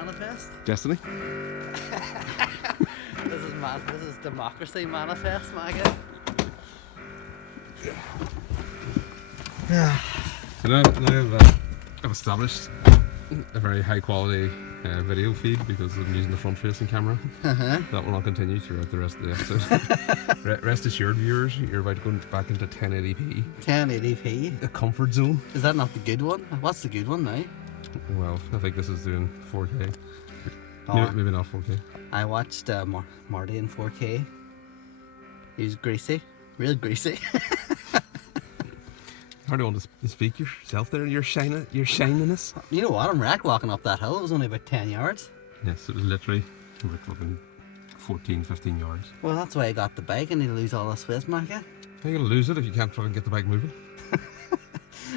manifest? Destiny. This is democracy manifest, Macca. So now I've established a very high quality video feed because I'm using the front facing camera. That will not continue throughout the rest of the episode. Rest assured, viewers, you're about to go back into 1080p. 1080p? A comfort zone. Is that not the good one? What's the good one now? Well, I think this is doing 4K. Oh, Maybe not 4K. I watched Marty in 4K. He was greasy. Real greasy. Hardly want to speak yourself there. You're shininess. You know what? I'm wrecked walking up that hill. It was only about 10 yards. Yes, it was literally about fucking 14, 15 yards. Well, that's why I got the bike. I need to lose all this weight, Macca. How are you going to lose it if you can't fucking get the bike moving?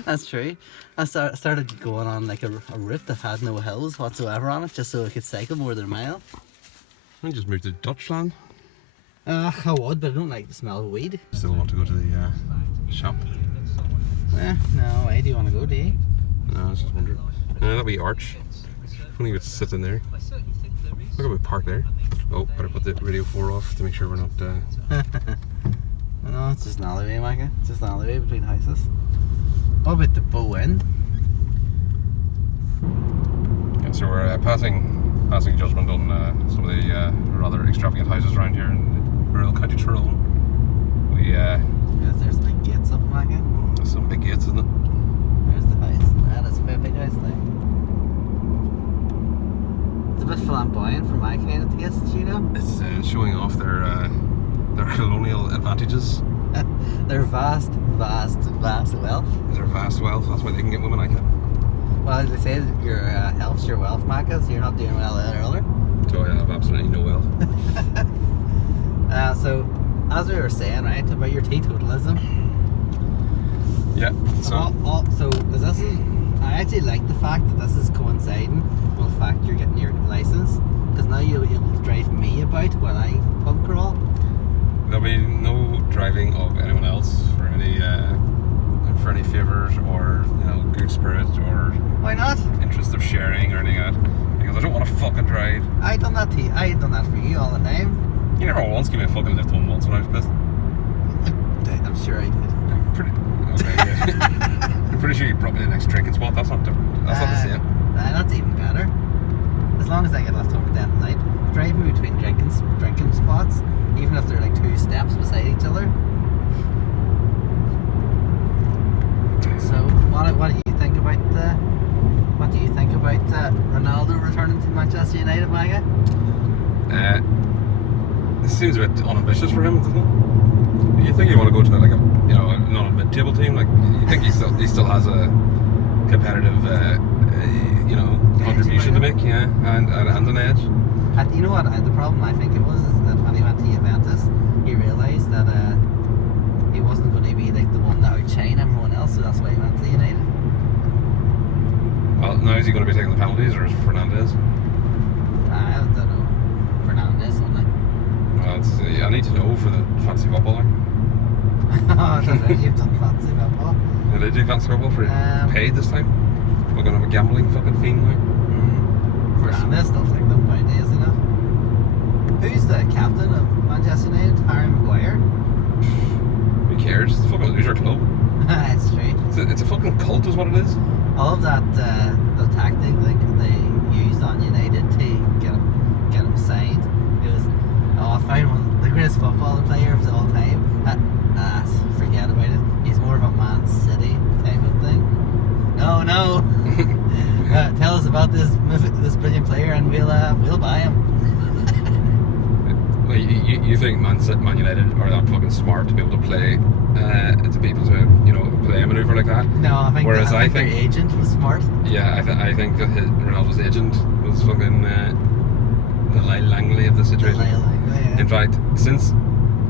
That's true. I started going on like a route that had no hills whatsoever on it, just so I could cycle more than a mile. I just moved to Dutchland. I would, but I don't like the smell of weed. Still want to go to the shop. No, why do you want to go, do you? No, I was just wondering. That wee arch. Funny you would sit in there. Look at we park there. Oh, better put the radio 4 off to make sure we're not. No, it's just an alleyway, Macca. It's just an alleyway between houses. What about the bow end? Yeah, so we're passing judgment on some of the rather extravagant houses around here in rural County Tyrone. Yes, there's the big gates up, Macca. There's some big gates, isn't it? There's the house. That is a big house now. It's a bit flamboyant for my kind of taste, you know? It's showing off their colonial advantages. Their vast wealth. Their vast wealth, that's why they can get women like that. Well, they say that your health's your wealth, Macca, so you're not doing well earlier. So I have absolutely no wealth. So, as we were saying, right, about your teetotalism. Yeah. So. So I actually like the fact that this is coinciding with the fact you're getting your license, because now you'll be able to drive me about while I pub crawl. There'll be no driving of anyone else for any favours or good spirit or why not interest of sharing or anything like that, because I don't want to fucking drive. I done that for you all the time. You never once gave me a fucking lift home once when I was pissed. I'm sure I did. I'm pretty sure you brought me the next drinking spot. That's not different. That's not the same. That's even better. As long as I get left home at the end of the night, driving between drinking spots, even if they're like 2 steps beside each other. So, what do you think about Ronaldo returning to Manchester United, Macca? It seems a bit unambitious for him, doesn't it? You think you want to go to not a mid-table team? Like, you think he still has a competitive, contribution to make, yeah, and an edge. You know what? The problem I think it was is that when he went to Juventus, he realised that he wasn't going to be like the one that would shine everyone else, so that's why he went to United. Well, now is he going to be taking the penalties, or is Fernandes? I don't know. Fernandes, only. Well, I need to know for the fancy football. You've done fancy football. Yeah, they do fancy football for paid this time. We're going to have a gambling fucking fiend now. Fernandes still take them by days, isn't it? Who's the captain of Manchester United? Harry Maguire? Who cares? It's a fucking loser club. It's true. It's a fucking cult is what it is. All of that, the tactic they used on United to get him signed. It was, I found one of the greatest football player of all time. Forget about it. He's more of a Man City type of thing. No. Tell us about this brilliant player, and we'll buy him. Well, you think Man United are that fucking smart to be able to play to be able to play a manoeuvre like that? No, I think. Whereas I think their agent was smart. Yeah, I think that Ronaldo's agent was fucking the Lyle Langley of the situation. Yeah. In fact, since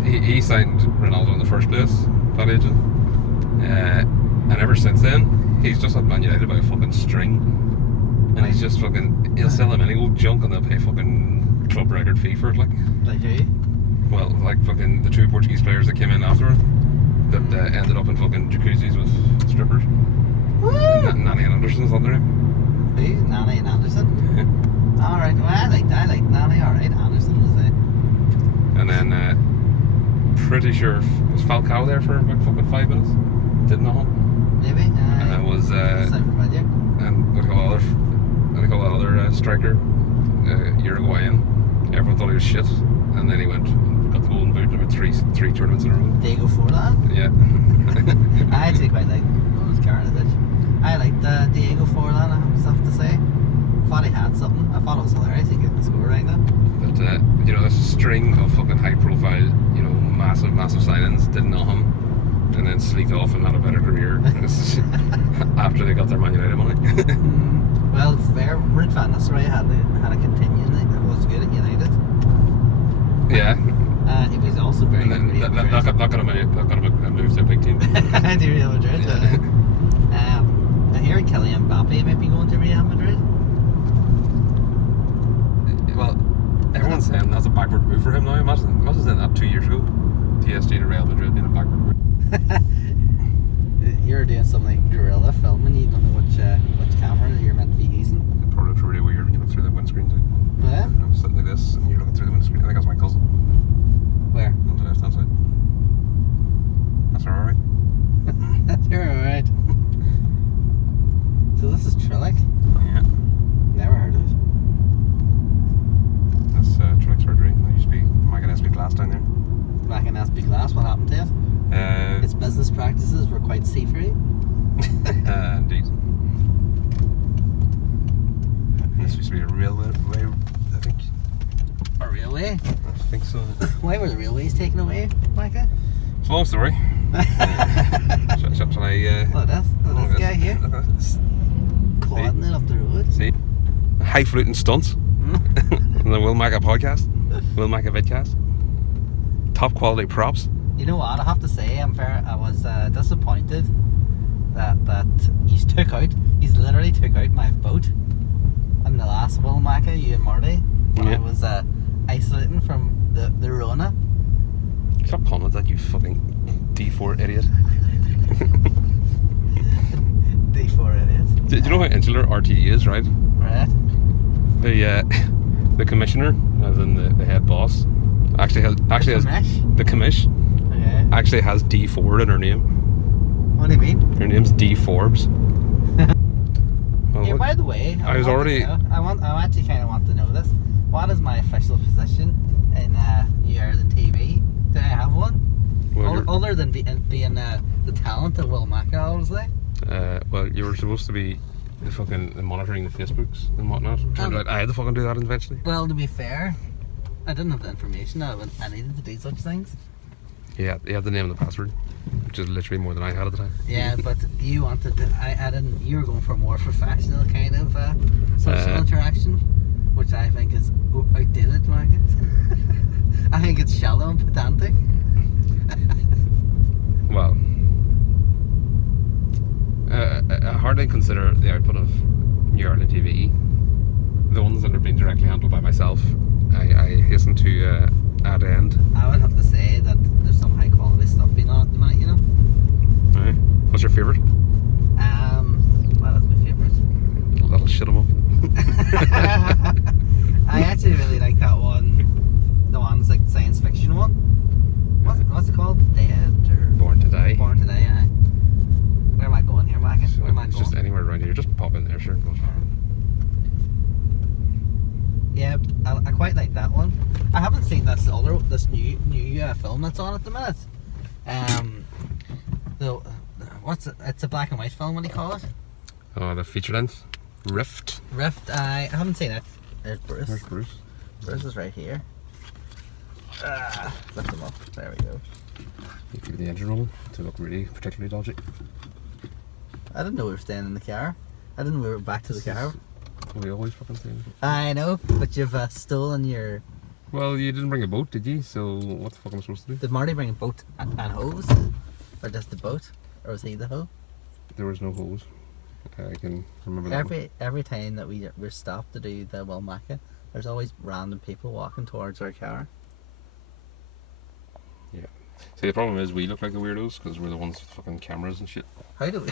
he signed Ronaldo in the first place, that agent, and ever since then, he's just had Man United by a fucking string, and he's just fucking, he'll sell him any old junk and they'll pay fucking club record fee for it, like. Like who? Well, like fucking the 2 Portuguese players that came in after him, that ended up in fucking jacuzzis with strippers. Woo! Nanny and Anderson's not their name. Who? Nanny and Anderson? Yeah. pretty sure was Falcao there for about fucking 5 minutes. Didn't know him. Maybe. And it was Sound familiar. and what do you call that other striker, Uruguayan. Everyone thought he was shit, and then he went and got the golden boot in about three tournaments in a row. Diego Forlan. Yeah. I actually quite like. What was Carnage? I liked Diego Forlan. I have to say. I thought he had something. I thought it was hilarious. He couldn't score right now. But you know, this string of fucking high-profile, you know, massive signings, didn't know him, and then sleeked off and had a better career after they got their Man United money. Well, fair. Bruno Fernandes had a continuing. It was good at United. Yeah. He was also very good. Not gonna move to a big team. To Real Madrid. Yeah. I hear Kylian Mbappe might be going to Real Madrid. Well, everyone's saying that's a backward move for him now. Imagine saying that 2 years ago. PSG to Real Madrid being a backward move. You're doing something like guerrilla filming. You don't know which camera you're meant to be using. It probably looks really weird when you look through the windscreen. Yeah. I'm sitting like this, and you're looking through the windscreen. I think that's my cousin. Where? On the left-hand side. That's her, alright. You're alright. So this is Trillick. Yeah. Never heard of it. That's Trillick surgery. There used to be Macca SB glass down there. Back in SB Glass, what happened to it? Its business practices were quite see-free. Indeed. This used to be a railway, I think. A railway? I think so. Why were the railways taken away, Macca? It's a long story. Shall I... Look at this guy here. Quadding it up the road. See? High-fluting stunts. The Wilmacca podcast. Wilmacca vidcast. Top quality props. You know what? I have to say, I was disappointed that he's literally took out my boat in the last Wilmacca, you and Marty, when I was isolating from the Rona. Stop calling it that, you fucking D4 idiot. D4 idiot. Do you know how insular RTE is, right? Right. The commissioner, as in the head boss, actually has the commish. Okay. Actually has D Ford in her name. What do you mean? Her name's D Forbes. Well, Yeah, by the way, I actually kind of want to know this. What is my official position in New Ireland TV? Do I have one? Well, Other than being the talent of Wilmacca, obviously. well, you were supposed to be fucking monitoring the Facebooks and whatnot. Turned out I had to fucking do that eventually. Well, to be fair, I didn't have the information. I needed to do such things. Yeah, you had the name and the password, which is literally more than I had at the time. Yeah, but you wanted to. I didn't. You were going for a more professional kind of social interaction, which I think is outdated, Marcus. I think it's shallow and pedantic. Well, I hardly consider the output of New Ireland TV. The ones that are being directly handled by myself, I hasten to add end. I would have to say that there's some high quality stuff being on at the minute, you know. Right. What's your favourite? What is my favourite? Little shit 'em up. I actually really like that one. The one's like science fiction one. What's it called? Dead or Born to Die. Born to Die. Aye. Where am I going here, Macca? Where am I It's going? just anywhere around here. Just pop in there, sure. Yeah, I quite like that one. I haven't seen this new film that's on at the minute. It's a black and white film. What do you call it? Oh, the feature length. Rift. Rift. I haven't seen it. There's Bruce. Where's Bruce? Bruce is right here. Lift him up. There we go. You keep the engine rolling to look really particularly dodgy. I didn't know we were staying in the car. I didn't know we were back to the car. We always fucking say. I know, but you've stolen your... Well, you didn't bring a boat, did you? So what the fuck am I supposed to do? Did Marty bring a boat and hose? Or just the boat? Or was he the hoe? There was no hose. I can remember that. Every time that we're stopped to do the Wilmacca, there's always random people walking towards our car. Yeah. See, the problem is we look like the weirdos because we're the ones with fucking cameras and shit. How do we?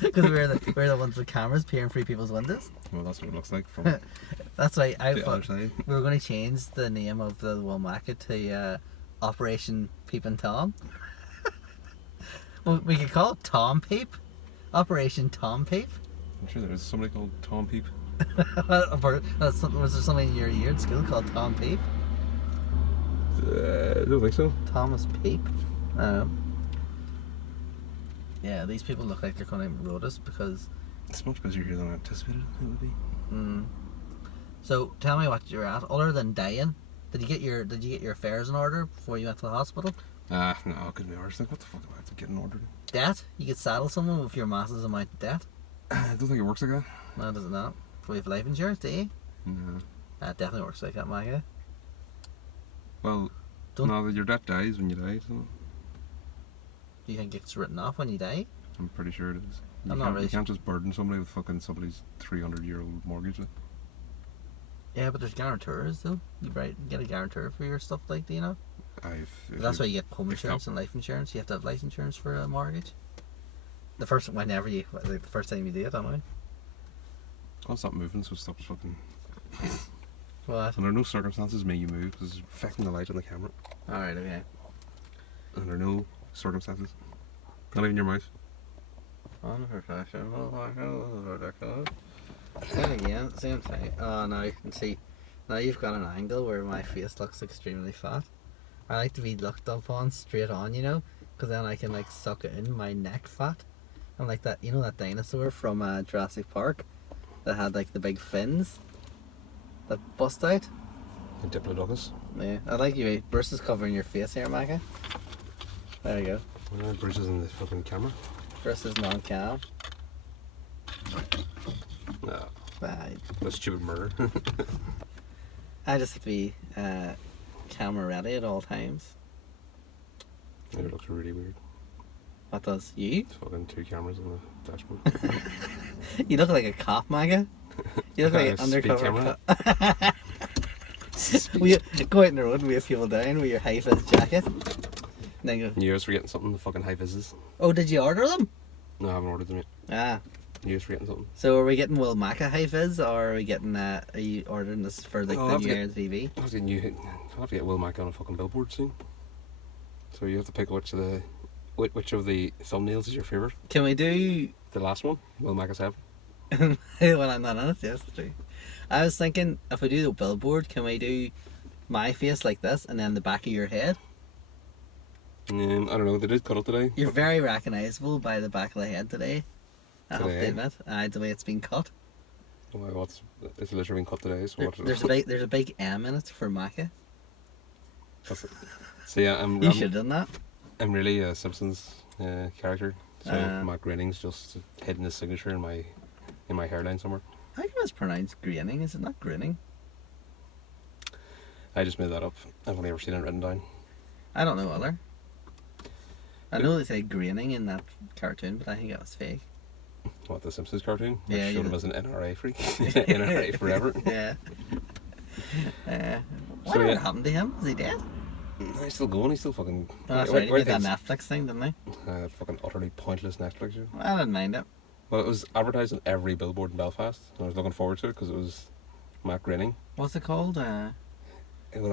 Because we're the ones with cameras peering through people's windows. Well, that's what it looks like from That's why I the thought other side. we were going to change the name of the Wilmacca to Operation Peeping Tom. Well, we could call it Tom Peep. Operation Tom Peep. I'm sure there is somebody called Tom Peep. Was there something in your year at school called Tom Peep? I don't think so. Thomas Peep. Yeah, these people look like they're going to road us because. It's much busier here than I anticipated it would be. So tell me what you're at. Other than dying, did you get your affairs in order before you went to the hospital? No, it couldn't be worse. Like, what the fuck do I have to get in order? Debt? You could saddle someone with your massive amount of debt. I don't think it works like that. No, does it not? Do we have life insurance, do you? No. That definitely works like that, Macca. Well, no, your debt dies when you die, so. Do you think it's written off when you die? I'm pretty sure it is. You can't just burden somebody with fucking somebody's 300-year-old mortgage. Like. Yeah, but there's guarantors though. You get a guarantor for your stuff, like, do you know? That's why you get home insurance and life insurance. You have to have life insurance for a mortgage. The first time you do it, anyway. I'll stop moving, so it stops fucking. What? Under no circumstances may you move because it's affecting the light on the camera. Alright, okay. Under no circumstances. Not even your mouth. Unprofessional. Then again, same thing. Oh, now you can see. Now you've got an angle where my face looks extremely fat. I like to be looked up on straight on, you know, because then I can like suck it in my neck fat. I'm like that, you know, that dinosaur from Jurassic Park that had like the big fins that bust out. The Diplodocus. Yeah, I like you. Bruce is covering your face here, Macca. There you go. Bruce is in the fucking camera. Bruce is non-cam. No. Bye. What a stupid murder. I just have to be camera ready at all times. It looks really weird. What does? You? It's fucking 2 cameras on the dashboard. You look like a cop, Macca. You look like an undercover cop. We go out in the road and wave people down with your high-vis jacket. And then go, New Year's for getting something, the fucking high-vises. oh, did you order them? No, I haven't ordered them yet. Ah. New Year's for getting something. So are we getting Wilmacca high-vis, or are we getting, are you ordering this for like, the New Year's TV? I'll have to get Wilmacca on a fucking billboard soon. So you have to pick which of the thumbnails is your favourite. Can we do... The last one, Wilmacca's Heaven. Well, I'm not on it, yes, that's true. I was thinking, if we do the billboard, can we do my face like this, and then the back of your head? I don't know, they did cut it today. You're very recognisable by the back of the head today. I have to admit, the way it's been cut. Oh my god, it's literally been cut today, so There's a big M in it for Macca. That's it. So yeah, You should have done that. I'm really a Simpsons character. So Matt Groening's just hidden his signature in my hairline somewhere. How come it's pronounced Groening? Is it not Groening? I just made that up. I've only ever seen it written down. I don't know either. I know they say Groening in that cartoon, but I think that was fake. What, the Simpsons cartoon? Which Yeah, showed him as an NRA freak. NRA forever. Yeah. Whatever happened to him? Is he dead? He's still going, he's still fucking... Oh, that's right, he did that Netflix thing, didn't he? Fucking utterly pointless Netflix show. I didn't mind it. Well, it was advertised on every billboard in Belfast, and I was looking forward to it because it was Matt Groening. What's it called? Well,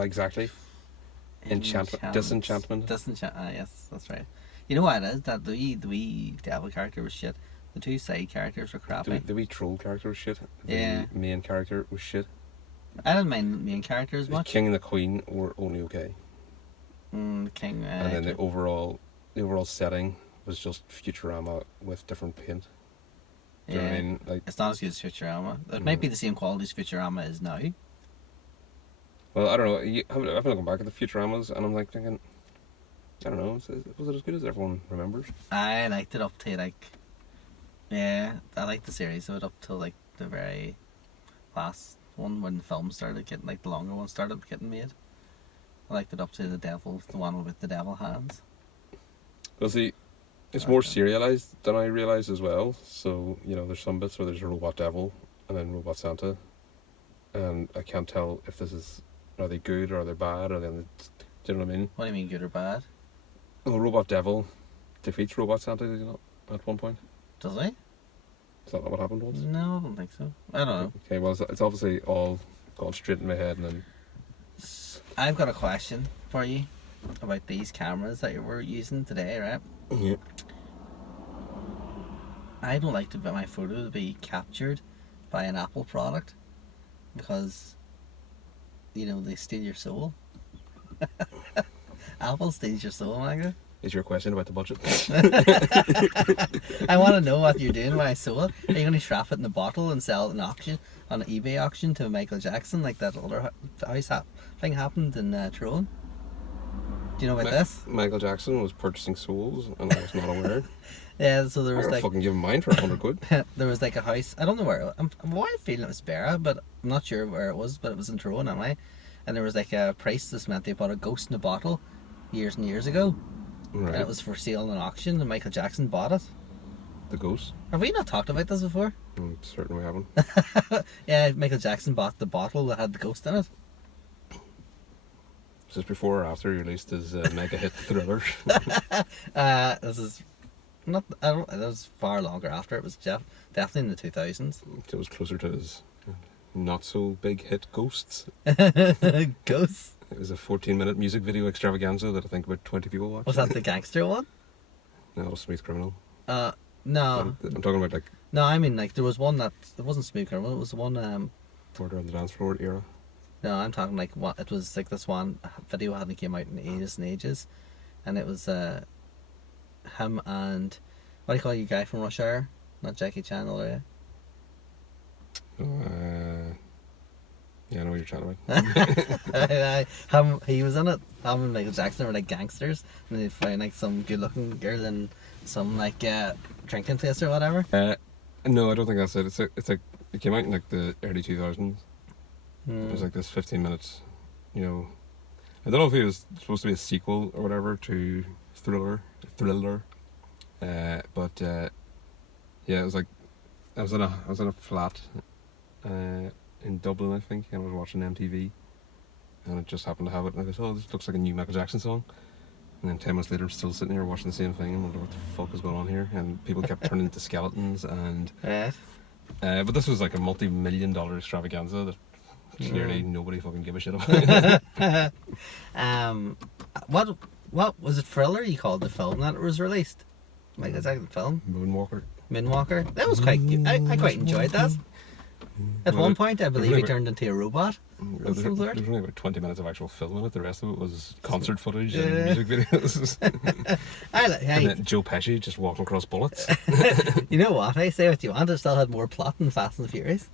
exactly. Disenchantment. Yes, that's right. You know what it is? That the wee devil character was shit. The 2 side characters were crappy. The wee troll character was shit. Yeah. The main character was shit. I didn't mind the main character as much. The King and the Queen were only okay. The King. And then the overall setting was just Futurama with different paint. Do you know what I mean? Like, it's not as good as Futurama. It might be the same quality as Futurama is now. Well, I don't know. I've been looking back at the Futuramas and I'm like thinking, I don't know, was it as good as everyone remembers? I liked it up to like, I liked the series of it up till like the very last one when the film started getting, like the longer one started getting made. I liked it up to the one with the devil hands. Well, see, it's more serialized than I realised as well. So, you know, there's some bits where there's a robot devil and then robot Santa. And I can't tell if are they good or are they bad or do you know what I mean? What do you mean, good or bad? Well, robot devil defeats robot Santa, did he not, at one point? Does he? Is that not what happened once? No, I don't think so. I don't know. Okay, well, it's obviously all gone straight in my head and then... I've got a question for you. about these cameras that we're using today, right? Yeah. I don't like my photo to be captured by an Apple product because, you know, they steal your soul. Apple steals your soul, Macca. Is your question about the budget? I want to know what you're doing with my soul. Are you going to trap it in a bottle and sell it in auction, on an eBay auction to Michael Jackson, like that other thing happened in Tyrone? Do you know about this? Michael Jackson was purchasing souls, and I was not aware. Yeah, so there was I like fucking give him mine for 100 quid. there was like a house. I don't know where. I'm feeling it was Barra, but I'm not sure where it was. But it was in Tyrone anyway. And there was like a price this meant they bought a ghost in a bottle years and years ago. Right. And it was for sale in an auction, and Michael Jackson bought it. The ghost? Have we not talked about this before? I'm certain we haven't. Yeah, Michael Jackson bought the bottle that had the ghost in it. Is this before or after he released his mega hit Thriller? This is not. I don't. That was far longer after. It was definitely in the 2000s. It was closer to his not so big hit Ghosts. Ghosts. It was a 14-minute music video extravaganza that I think about 20 people watched. Was that the gangster one? No, it was Smooth Criminal. No. I'm talking about like No, I mean like there was one that it wasn't Smooth Criminal. It was the one. Murder on the Dance Floor era. No, I'm talking like what it was like. This one video hadn't came out in ages and ages, and it was him and what do you call you guy from Rush Hour? Not Jackie Chan, or yeah, I know what you're chatting about. He was in it. Him and Michael Jackson were like gangsters, and they'd find like some good-looking girl in some like drinking place or whatever. No, I don't think that's it. It's like it came out in like the early 2000s. Mm. It was like this 15 minutes, you know. I don't know if it was supposed to be a sequel or whatever to Thriller, but yeah, it was like I was in a flat in Dublin, I think, and I was watching MTV, and it just happened to have it, and I goes, oh, this looks like a new Michael Jackson song. And then 10 minutes later, I'm still sitting here watching the same thing and wonder what the fuck is going on here. And people kept turning into skeletons, and Right. but this was like a multi-million-dollar extravaganza that clearly nobody fucking gave a shit about. What was it? Thriller? You called the film that it was released? Michael Jackson film. Moonwalker. Moonwalker. That was quite good. I quite enjoyed that. At Well, one point, I believe he about- turned into a robot. There's some sort. only about 20 minutes of actual film in it. The rest of it was concert footage Yeah. and music videos. And then Joe Pesci just walking across bullets. You know what? I say what you want. It still had more plot than Fast and the Furious.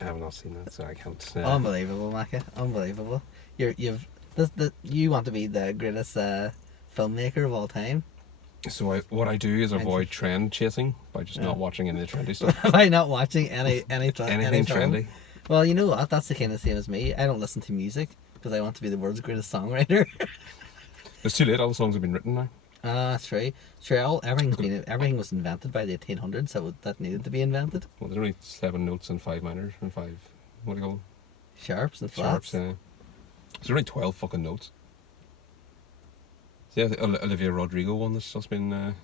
I have not seen that, so I can't. Unbelievable, Macca. Unbelievable. You want to be the greatest filmmaker of all time. So what I do is avoid trend chasing by just not watching any of the trendy stuff. By not watching any Anything film. trendy. Well, you know what? That's the kind of same as me. I don't listen to music because I want to be the world's greatest songwriter. It's too late. All the songs have been written now. That's true. Sure, everything was invented by the 1800s, so that needed to be invented. Well, there's only 7 notes and 5 minors and 5. What do you call them? Sharps and flats. Sharps. Yeah. There's only 12 fucking notes. So yeah, the Olivia Rodrigo one that's just been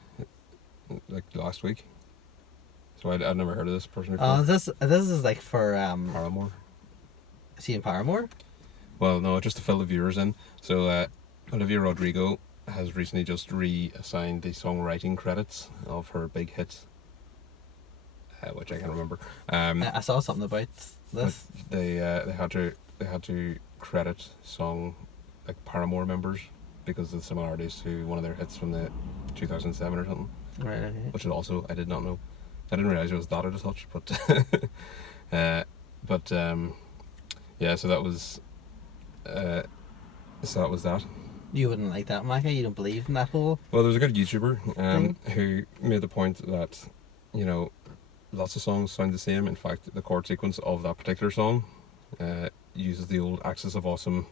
like last week. So I'd never heard of this person before. This is like for Paramore. is he in Paramore? Well, no, just to fill the viewers in. So Olivia Rodrigo has recently just reassigned the songwriting credits of her big hits, which I can't remember. I saw something about this. They had to credit song like Paramore members because of the similarities to one of their hits from the 2007 or something. Right. Okay. Which also I did not know. I didn't realize it was that out of touch, but yeah. So that was that. You wouldn't like that, Macca. You don't believe in that whole. Well, there was a good YouTuber who made the point that, you know, lots of songs sound the same. In fact, the chord sequence of that particular song uses the old Axis of Awesome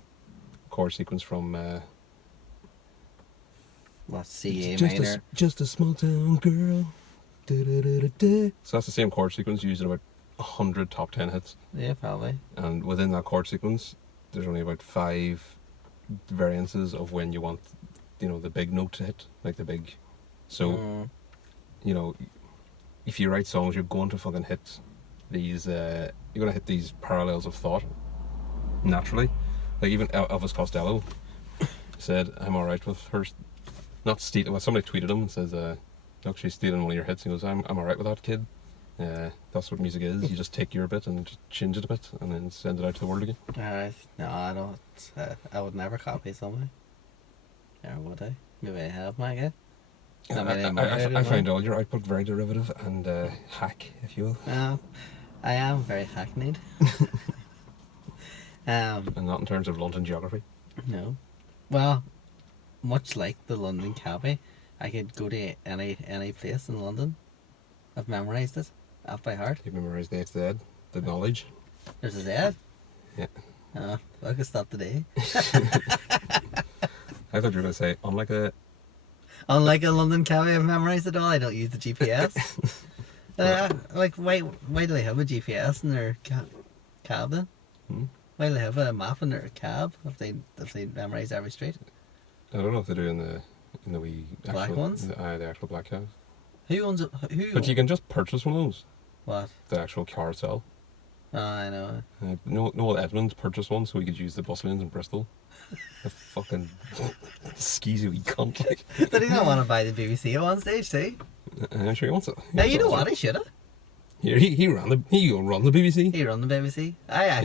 chord sequence from What, C A minor? Just a small town girl. Da-da-da-da-da. So that's the same chord sequence used in about 100 top 10 hits. Yeah, probably. And within that chord sequence, there's only about 5 variances of when you want, you know, the big note to hit, like the big. So, you know, if you write songs, you're going to fucking hit these. You're going to hit these parallels of thought naturally. Like even Elvis Costello said, I'm alright with her not stealing. Well, somebody tweeted him and says, look, she's stealing one of your hits. He goes, I'm alright with that, kid. That's what music is. You just take your bit and just change it a bit and then send it out to the world again. No, I don't. I would never copy somebody. Or would I? Maybe I have, Macca. I find all your output very derivative and hack, if you will. Well, I am very hackneyed. And not in terms of London geography. No. Well, much like the London cabbie, I could go to any place in London. I've memorised it off by heart. You've memorised the A to Z, the knowledge. There's a Z. Yeah. Oh, I could stop today. I thought you were going to say, unlike a London cabbie, I've memorised it all. I don't use the GPS. Like, why do they have a GPS in their cab then? Why do they have a map in their cab if they memorise every street? I don't know if they do in the wee Black actual, ones? The actual black cabs. Who owns it? But you can just purchase one of those. What? The actual car itself. Oh, I know. Noel Edmunds purchased one so he could use the bus lanes in Bristol. The fucking skeezy wee cunt. Like. Did he not want to buy the BBC at one stage too? I'm sure he wants it. Now you know what? He should have. He run the BBC. He run the BBC.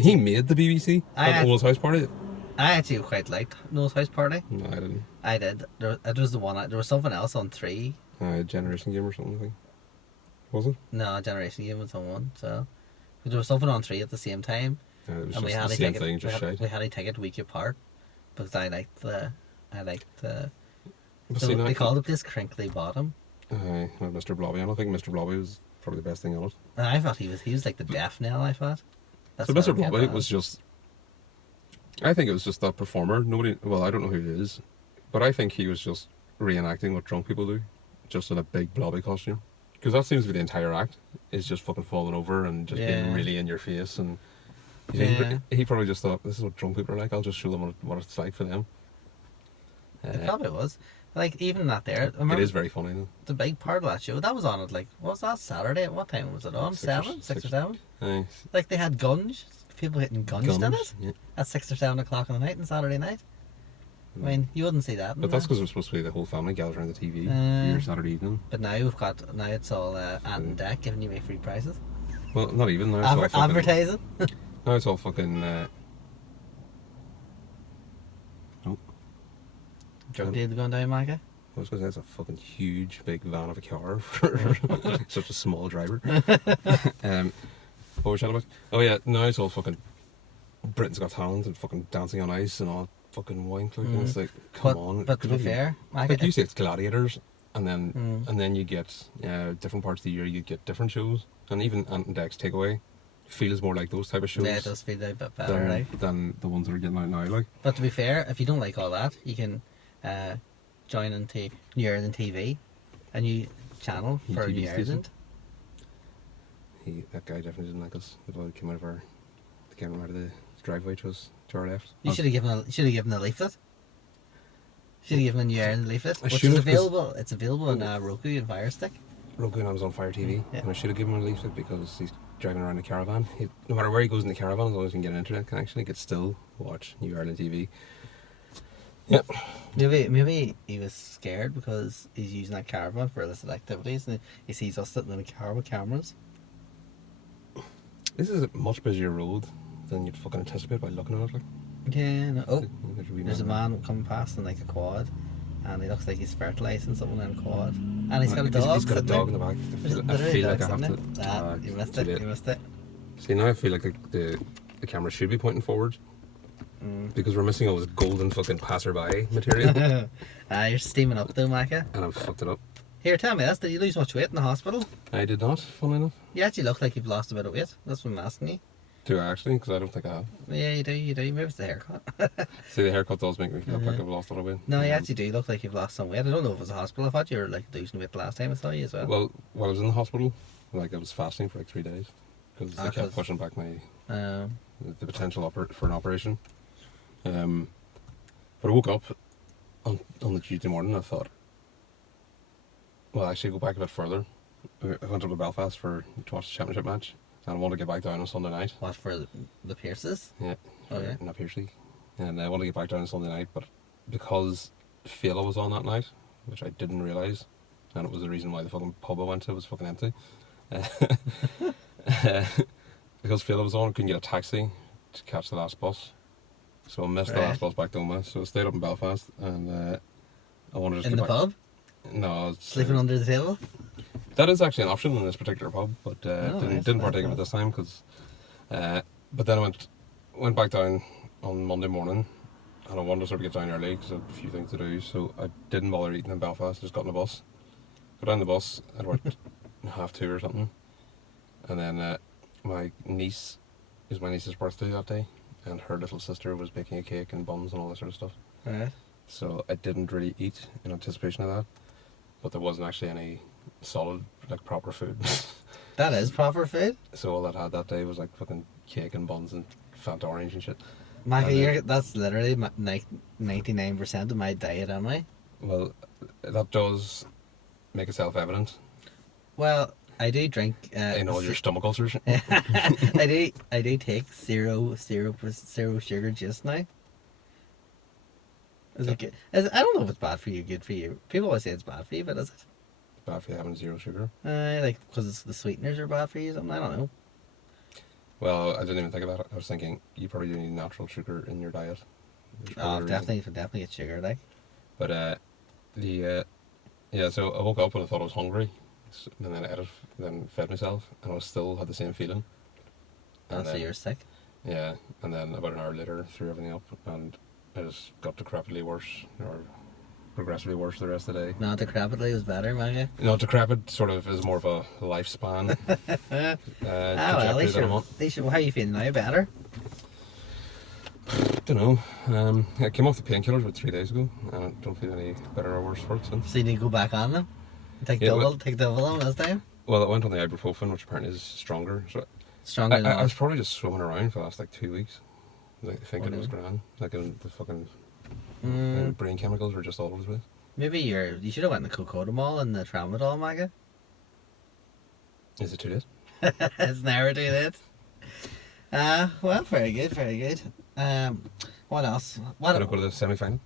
He made the BBC at Noel's house party. I actually quite liked Noel's house party. No, I didn't. I did. It was the one. There was something else on 3. Generation Game or something, I think. Was it? No, Generation Game was on 1. So there was something on 3 at the same time. It was and just the same thing, just shite. We had to take it a week apart because I liked the. See, they called the place Crinkly Bottom. Mr. Blobby. I don't think Mr. Blobby was probably the best thing on it. And I thought he was like the death knell. I thought. So Mr. Blobby was just. I think it was just that performer. Well, I don't know who he is, but I think he was just reenacting what drunk people do, just in a big blobby costume. Because that seems to be the entire act, is just fucking falling over and just being really in your face. And he probably just thought, this is what drunk people are like, I'll just show them what it's like for them. It probably was. Like, even that there. It is very funny though. The big part of that show, that was on at what was that, Saturday? At what time was it on? 6 or 7? Like, they had guns. People hitting guns in it at 6 or 7 o'clock on the night on Saturday night. I mean, you wouldn't see that. But that's because it was supposed to be the whole family gathered around the TV for your Saturday evening. But now it's all Ant and Deck giving you free prizes. Well, not even now. It's all fucking, advertising. Now it's all fucking. Nope. Drug deal going down, Macca? I was going to say it's a fucking huge, big van of a car for such a small driver. What were we chatting about? Oh yeah, now it's all fucking Britain's Got Talent and fucking Dancing on Ice and all fucking wank. And it's like, come on. But to be fair, like you say, it's Gladiators, and then you get different parts of the year. You get different shows, and even Ant and Deck's Takeaway feels more like those type of shows. Yeah, it does feel a bit better, than the ones that are getting out now. Like, but to be fair, if you don't like all that, you can join into New Ireland TV, a new channel for New Ireland. That guy definitely didn't like us. The boy came out of the driveway to our left. You should have given a leaflet. Should have given a New Ireland leaflet, which is available. It's available on Roku and Fire Stick. Roku and Amazon Fire TV, and I should have given him a leaflet because he's driving around a caravan. No matter where he goes in the caravan, as long as he can get an internet connection, he could still watch New Ireland TV. Yep. Maybe he was scared because he's using that caravan for illicit activities, and he sees us sitting in a car with cameras. This is a much busier road than you'd fucking anticipate by looking at it. Like. Yeah. No. Oh, there's a man coming past in like a quad, and he looks like he's fertilizing someone in a quad, and he's got a dog. He's got a dog in the back. I feel like I have to. You missed it. You missed it. See, now I feel like the camera should be pointing forward. Because we're missing all this golden fucking passerby material. You're steaming up though, Macca. And I've fucked it up. Here, tell me this. Did you lose much weight in the hospital? I did not, funnily enough. You actually look like you've lost a bit of weight. That's what I'm asking you. Do I actually? Because I don't think I have. Yeah, you do. Maybe it's the haircut. See, the haircut does make me look like I've lost a little weight. No, you actually do look like you've lost some weight. I don't know if it was a hospital. I thought you were like losing weight the last time I saw you as well. Well, while I was in the hospital, like I was fasting for like 3 days. Because they kept pushing back the potential for an operation. But I woke up on the Tuesday morning and I thought, well, actually go back a bit further. I went up to Belfast to watch the championship match, and I want to get back down on Sunday night. What, for the Pierces? Yeah. Oh yeah. Not Pierce League. And I want to get back down on Sunday night, but because Fela was on that night, which I didn't realise, and it was the reason why the fucking pub I went to was fucking empty. Because Fela was on, I couldn't get a taxi to catch the last bus. So I missed the last bus back to Oma, so I stayed up in Belfast, and I wanted to just In the get back. pub? No, Sleeping under the table? that is actually an option in this particular pub, but didn't partake of it this time because. But then I went back down on Monday morning, and I wanted to sort of get down early because I had a few things to do. So I didn't bother eating in Belfast. Just got on the bus, got down the bus at about 2:30 or something, and then my niece, it was my niece's birthday that day, and her little sister was baking a cake and buns and all that sort of stuff. Right. So I didn't really eat in anticipation of that, but there wasn't actually any solid, like, proper food. That is proper food. So all I had that day was like fucking cake and buns and Fanta orange and shit. Macca, that's literally 99% of my diet anyway. Well, that does make it self-evident Well, I do drink. in all your stomach ulcers. I do take zero sugar just now. Is it good? I don't know if it's bad for you, good for you. People always say it's bad for you, but is it? Bad for you having zero sugar. Like because the sweeteners are bad for you or something. I don't know. Well, I didn't even think about it. I was thinking you probably do need natural sugar in your diet. Oh, definitely get sugar like. But yeah. So I woke up and I thought I was hungry, and then I ate it, then fed myself, and I still had the same feeling. And so you're sick. Yeah, and then about an hour later, threw everything up, and it just got decrepitly worse, or progressively worse the rest of the day. No, decrepitly was better, Macca. No, decrepit sort of is more of a lifespan. Well, at least how are you feeling now? Better? Don't know. I came off the painkillers about 3 days ago, and I don't feel any better or worse for it since. So you need to go back on them? Take Yeah, double on this time? Well, I went on the ibuprofen, which apparently is stronger. So Stronger than I was probably just swimming around for the last like 2 weeks, like thinking it was really? grand. Like the fucking brain chemicals were just all over the place. Maybe you should have went to Cocodamol and the Tramadol, Macca. Is it too late? It's never too late. Well, very good, very good. What else? Did I go to the semi-final?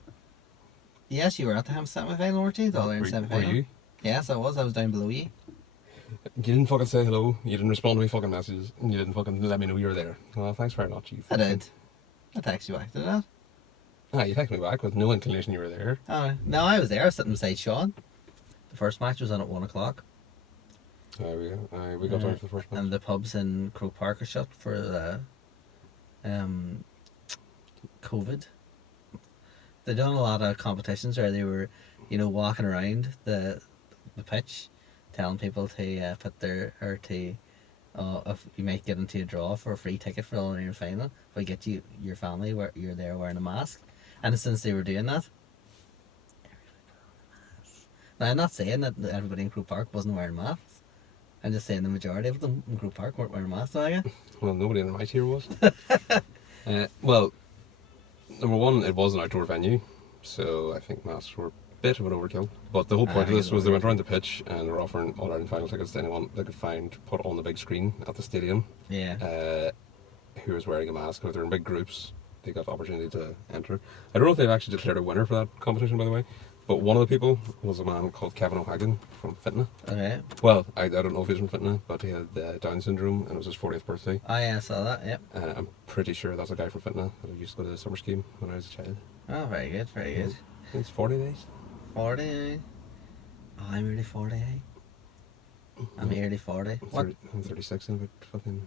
Yes, you were at the semi-final, weren't you? The other semi-final. Were you? Yes, I was. I was down below you. You didn't fucking say hello, you didn't respond to my fucking messages, and you didn't fucking let me know you were there. Well, thanks very much, you I fucking... did. I texted you back, did I? Ah, you texted me back with no inclination you were there. Oh, no, I was there. I was sitting beside Sean. The first match was on at 1 o'clock. There we go. We got down for the first match. And the pubs in Croke Park are shut for the COVID. They've done a lot of competitions where they were, walking around the pitch, telling people to put their if you might get into a draw for a free ticket for the All-Ireland final, if I get your family where you're there wearing a mask. And since they were doing that, now I'm not saying that everybody in Croke Park wasn't wearing masks. I'm just saying the majority of them in Croke Park weren't wearing masks, are you? Well, nobody in my tier was. Well, number one, it was an outdoor venue, so I think masks were a bit of an overkill. But the whole point of this was they went around the pitch and they were offering All-Ireland final tickets to anyone they could find put on the big screen at the stadium. Yeah. Who was wearing a mask. If they're in big groups, they got the opportunity to enter. I don't know if they've actually declared a winner for that competition, by the way. But one of the people was a man called Kevin O'Hagan from Fitna. Okay. Well, I don't know if he's from Fitna, but he had Down syndrome and it was his 40th birthday. Oh yeah, I saw that, yep. I'm pretty sure that's a guy from Fitna that I used to go to the summer scheme when I was a child. Oh, very good, very good. It's 40 days. 40. Oh, I'm early 40, eh? I'm early 40. I'm 36 in about fucking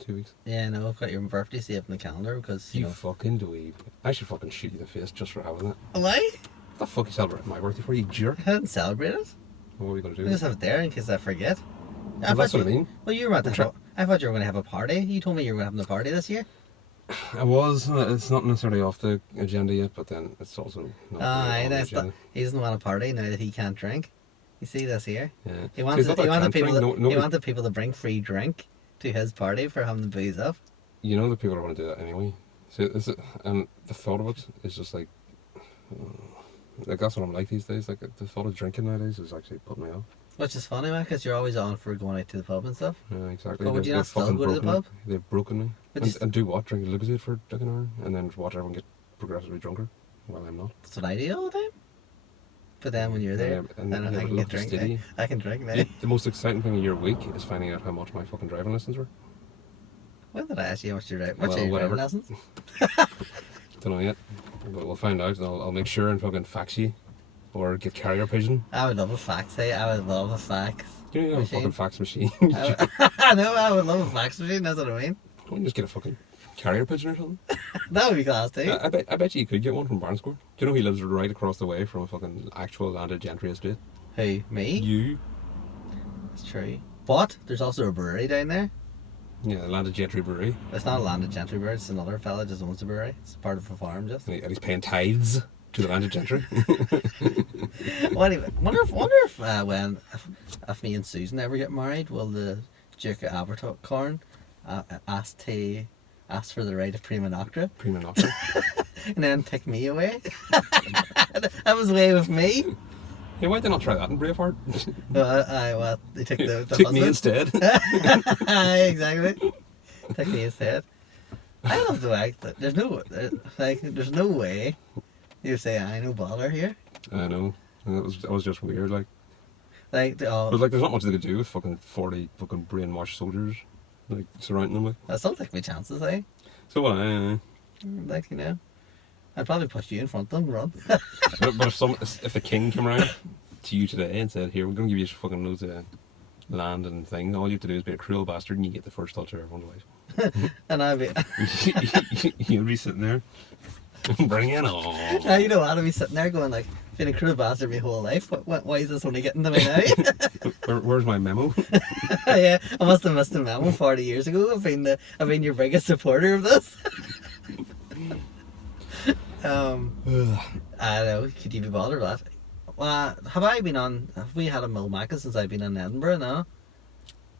2 weeks. Yeah, no, I've got your birthday saved in the calendar because, You fucking dweeb. I should fucking shoot you in the face just for having that. Why? What the fuck you celebrate my birthday for, you jerk? I didn't celebrate it. What are we going to do? I just have it there in case I forget. Well, that's what I mean. Well, you were at I thought you were going to have a party. You told me you were going to have a party this year. I was. It's not necessarily off the agenda yet, but then it's also not really on the agenda. He doesn't want a party now that he can't drink. You see this here? Yeah. He wanted people to bring free drink to his party for having the booze up. You know that people are going to do that anyway. So and the thought of it is just like that's what I'm like these days. Like the thought of drinking nowadays is actually putting me off. Which is funny, man, because you're always on for going out to the pub and stuff. Yeah, exactly. But would you not still go to the pub? They've broken me. And do what? Drink Lucozade for like an hour, and then watch everyone get progressively drunker. Well, I'm not. That's what I do all the time. But then when you're there, And then I can get drink. I can drink now. The most exciting thing of your week is finding out how much my fucking driving lessons were. When did I ask you how much you're right? Well, What's your whatever. driving lessons? Don't know yet. But we'll find out, and I'll make sure and fucking fax you. Or get carrier pigeon. I would love a fax, hey. I would love a fax. You don't have a fucking fax machine. I know, I would love a fax machine, that's what I mean. Why don't you just get a fucking carrier pigeon or something? That would be class too. I bet you could get one from Barnscore. Do you know he lives right across the way from a fucking actual landed gentry estate? Who, me? You? That's true. But there's also a brewery down there. Yeah, landed gentry brewery. It's not a landed gentry brewery, it's another fella just owns the brewery. It's part of a farm just. And he's paying tithes to the landed gentry. Well, anyway, wonder if when if me and Susan ever get married, will the Duke of Abercorn ask for the right of Prima Nocta Prima Nocta. and then take me away? That was way with me. Yeah, why did they not try that in Braveheart? Well, they took the Took me husband. instead. Exactly. Took me instead. I love the fact that there's no way you say I no bother here. I know. That was just weird, like. Like But like, there's not much they could do with fucking 40 fucking brainwashed soldiers, like, surrounding them, like. I still take my chances, eh? So what? Like, you know, I'd probably push you in front of them and run. But if the king came around to you today and said, "Here, we're gonna give you fucking loads of land and things. All you have to do is be a cruel bastard, and you get the first touch of everyone's life." And I'd be, You'll be sitting there, bring it on. you know what? I'd be sitting there going like, been a cruel bastard my whole life. Why is this only getting to me now? Where's my memo? Yeah, I must have missed a memo 40 years ago. I've been your biggest supporter of this. I don't know. Could you be bothered with that? Have we had a Wilmacca since I've been in Edinburgh? No.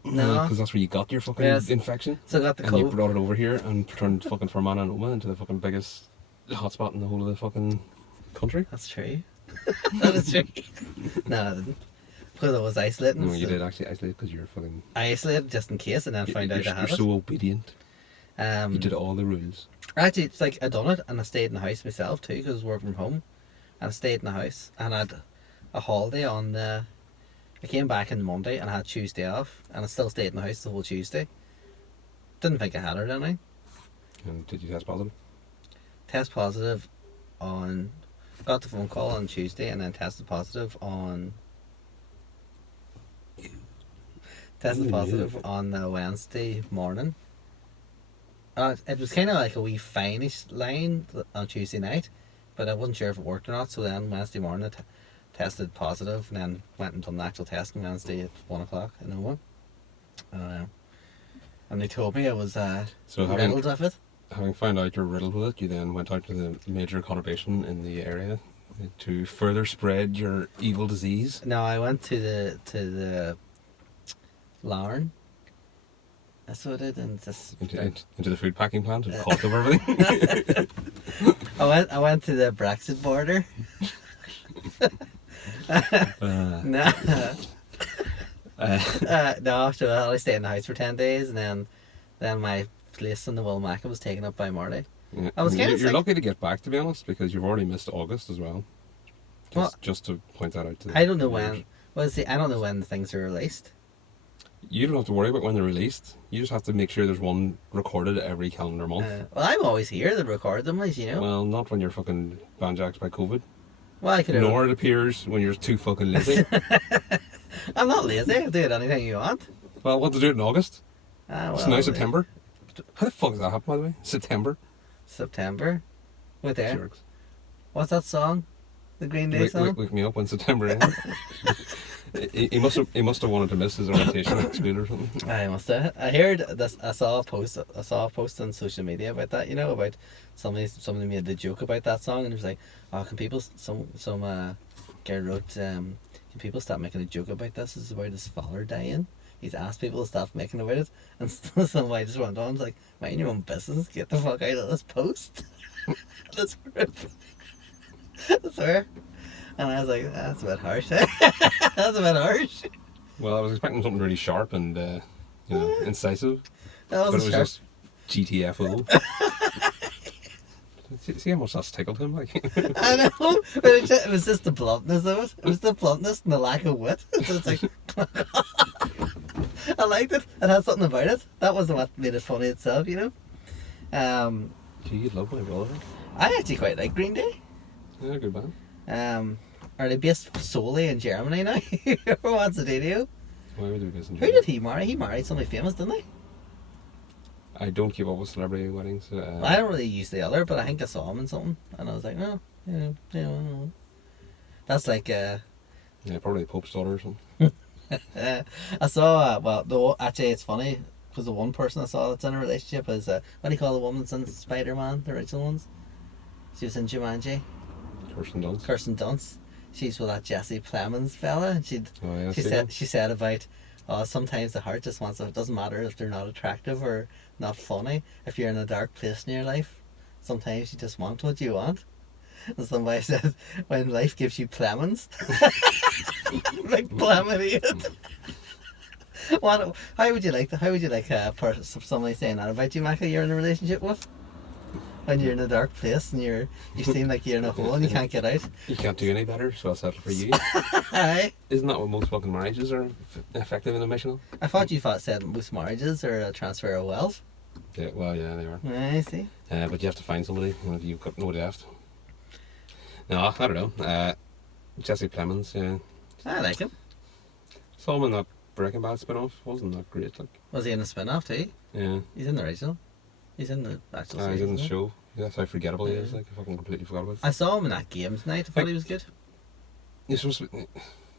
No. Because that's where you got your fucking infection. So I got the And you COVID. brought it over here and turned fucking Fermanagh and Oma into the fucking biggest hotspot in the whole of the fucking country. That's true. That is true. No, I didn't. Because I was isolating. No, you did actually isolate because you're fucking. I isolated just in case and then found out I had You're it. so obedient. You did all the rules. Actually, it's like I done it and I stayed in the house myself too because I was working from home. And I stayed in the house and I had a holiday on the. I came back on Monday and I had Tuesday off and I still stayed in the house the whole Tuesday. Didn't think I had it, didn't I? And did you test positive? Test positive on. Got the phone call on Tuesday and then tested positive on. Tested positive on the Wednesday morning. It was kind of like a wee finish line on Tuesday night, but I wasn't sure if it worked or not. So then Wednesday morning I tested positive and then went and done the actual test on Wednesday at 1 o'clock in Oma. And they told me I was riddled with it. Having found out you're riddled with it, you then went out to the major conurbation in the area to further spread your evil disease. No, I went to the Lauren. That's what I did, and just into the food packing plant and coughed over everything. I went to the Brexit border. No, so I only stayed in the house for 10 days, and then my place in the Wilmacca was taken up by Marty. Yeah. I was kind of You're lucky to get back, to be honest, because you've already missed August as well. Just to point that out to I don't know when. Well, see, I don't know when the things are released. You don't have to worry about when they're released. You just have to make sure there's one recorded every calendar month. Well, I'm always here to record them, as you know. Well, not when you're fucking banjaxed by COVID. Well, I could. Nor it appears when you're too fucking lazy. I'm not lazy. I'll do it anything you want. Well, I want to do it in August. Well, it's now September. How the fuck does that happen, by the way? September? Wait there. Jerks. What's that song? The Green Day song? Wake me up when September ends. He must have wanted to miss his orientation at school or something. I must have. I heard this. I saw a post on social media about that. You know, about somebody made the joke about that song, and it was like, "Oh, can people?" Some girl wrote, "Can people stop making a joke about this? It's about his father dying." He's asked people to stop making about it, and somebody just went on, like, "Mind your own business. Get the fuck out of this post." That's rip. I swear. And I was like, that's a bit harsh. That's a bit harsh. Well, I was expecting something really sharp and, incisive. That But it was sharp. just GTFO. see how much that's tickled him? Like, I know, but it was just the bluntness of it. It was the bluntness and the lack of wit. So it's like, I liked it. It had something about it. That was what made it funny itself, you know. do you love my brother? I actually quite like Green Day. Yeah, good band. Are they based solely in Germany now? What's the deal? Why would they be based in Who Germany? did he marry? He married somebody famous, didn't he? I don't keep up with celebrity weddings. I don't really use the other, but I think I saw him in something, and I was like, oh, yeah. That's like, Yeah, probably the Pope's daughter or something. I saw, actually it's funny, because the one person I saw that's in a relationship is, what do you call the woman that's in Spider-Man, the original ones? She was in Jumanji. Kirsten Dunst. She's with that Jesse Plemons fella, and she said about, sometimes the heart just wants it doesn't matter if they're not attractive or not funny. If you're in a dark place in your life, sometimes you just want what you want. And somebody said, when life gives you Plemons, like Plemon idiot. How would you like somebody saying that about you, Macca, you're in a relationship with? When you're in a dark place and you seem like you're in a hole and you can't get out. You can't do any better, so I'll settle for you. Aye. Isn't that what most fucking marriages are effective and emotional? I thought you said most marriages are a transfer of wealth. Yeah, well, yeah, they are. I see. But you have to find somebody, and if you've got nobody left. No, I don't know. Jesse Plemons, yeah. I like him. Saw him in that Breadking Bad spin-off. Wasn't that great? Like, was he in the spin-off too? Yeah. He's in the original. He's in the actual series. He's in the show. That's how forgettable he is. Like, I fucking completely forgot about it. I saw him in that game tonight. I thought he was good. He's supposed to be,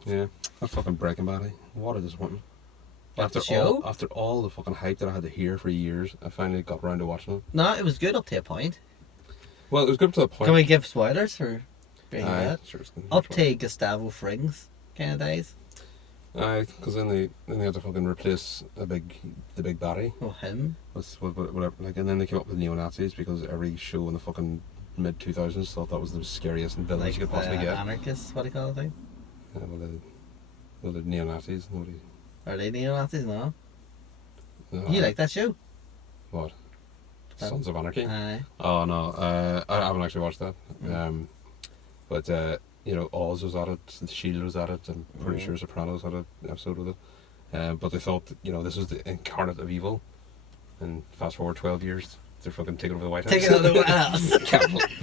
yeah. That fucking Breaking Bad. What a disappointment. After all the fucking hype that I had to hear for years, I finally got around to watching it. No, it was good up to a point. Well, it was good up to the point. Can we give spoilers for Breaking Bad? Sure. Up to Gustavo Fring's kind of days. Aye, because then they had to fucking replace the big baddie. Oh, him. Whatever. Like, and then they came up with neo-Nazis because every show in the fucking mid 2000s thought that was the scariest villain like you could possibly get. Anarchists, what do you call it? Well, the neo-Nazis. Nobody. Are they neo-Nazis? No. No, You like that show? What? Sons of Anarchy? Aye. Oh no, I haven't actually watched that. But you know, Oz was at it, The Shield was at it, and pretty sure Sopranos had an episode with it. But they thought that, you know, this was the incarnate of evil, and fast forward 12 years, they're fucking taking over the White House. Taking over the White House.